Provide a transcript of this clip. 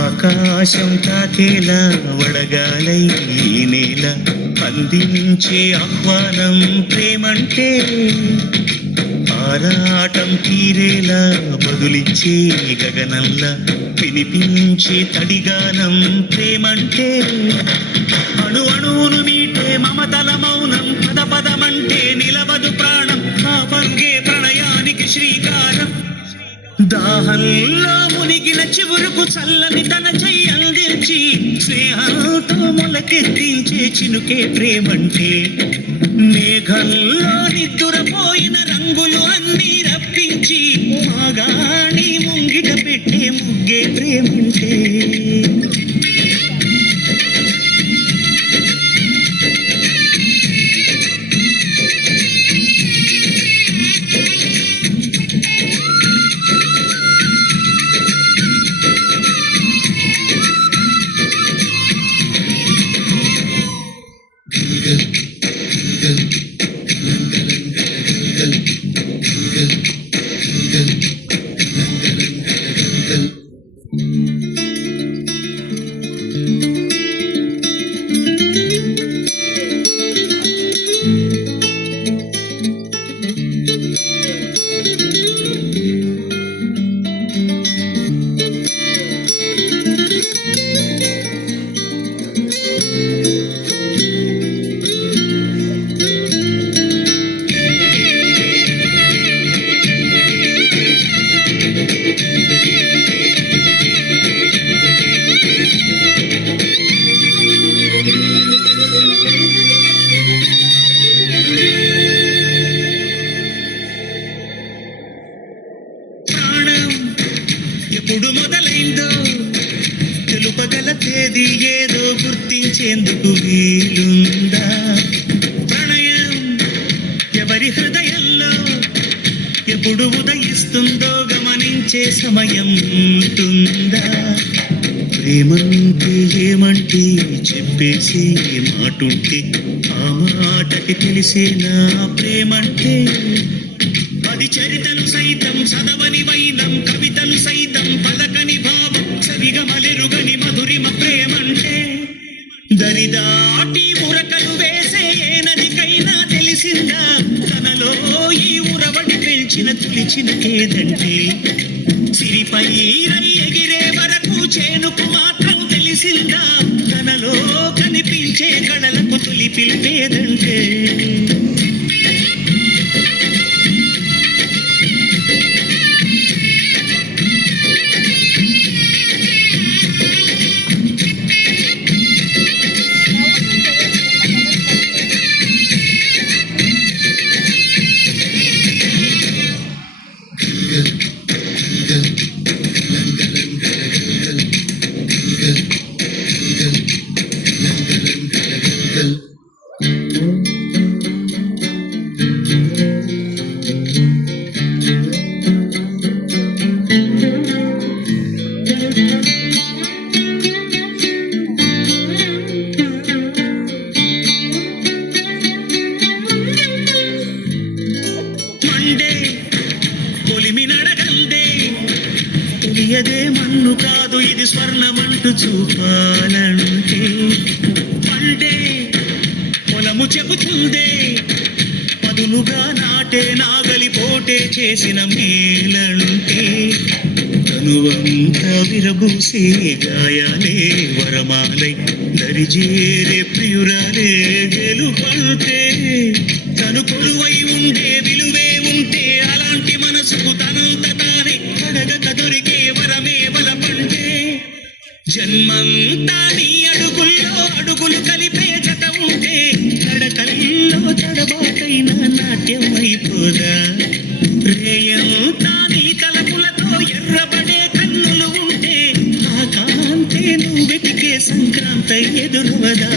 ఆకాశం తాకేలా వడగాలై ఈ నేల అందించే ఆహ్వానం ప్రేమంటే, ఆరాటం తీరేలా బదులిచ్చే గగనంలా వినిపించే తడిగానం ప్రేమంటే, అణు అణువును మీటే మమతల మౌనం పద పదమంటే నిలవదు ప్రాణం, ఆ పరుగే ప్రణయానికి శ్రీకారం. దాహంలో మునిగిన చివురుకు చల్లని తన చెయ్యి అందించి స్నేహంతో మొలకెత్తించే చినుకే ప్రేమంటే, మేఘంలో నిద్దురపోయిన రంగులు అన్నీ రప్పించి మాగాణి ముంగిట పెట్టే ముగ్గే ప్రేమంటే. ఎప్పుడు మొదలైందో తెలుపగల తేదీ ఏదో గుర్తించేందుకు వీలుందా? ప్రణయం ఎవరి హృదయంలో ఎప్పుడు ఉదయిస్తుందో గమనించే సమయం ఉంటుందా? ప్రేమంటే ఏమంటే చెప్పేసి మాటుంటే ఆ మాటకి తెలిసేనా ప్రేమంటే? అది చరితలు సైతం చదవని వైనం, కవితలు సైతం పలకని భావం, సరిగమలెరుగని మధురిమ ప్రేమంటే. దరిదాటి ఉరకలు వేసే ఏ నదికైనా తెలిసిందా తనలో ఈ ఉరవడి పెంచిన తులిచిన కేదంటే? సిరిపై రై ఎగిరే వరకు చేనుకు మాత్రం తెలిసిందా తనలో కనిపించే కళలకు తొలి పిలిపేదంటే? తెలియదే మన్ను కాదు ఇది స్వర్ణమంటూ చూపాలంటే, పండే పొలము చెబుతుందే పదునుగా నాటే నాగలి పోటే చేసిన మేలంటే. తనువంతా విరబూసే గాయాలే వరమాలై దరిజేరే ప్రియురాలే గెలుపంటే. తను కొలువై ఉండే విలువే ఉంటే అలాంటి మనసుకు తనంత తానే అడగక దొరికే వరమే బలపంటే. జన్మంతా నీ అడుగుల్లో అడుగులు కలిపే జత ఉంటే నడకల్లో తడబాటైన నాట్యం అయిపోదా? రేయంతా నీ తలపులతో ఎర్రబడే కన్నులు ఉంటే ఆ కాంతే నువ్వు వెతికే సంక్రాంతి ఎదురవదా?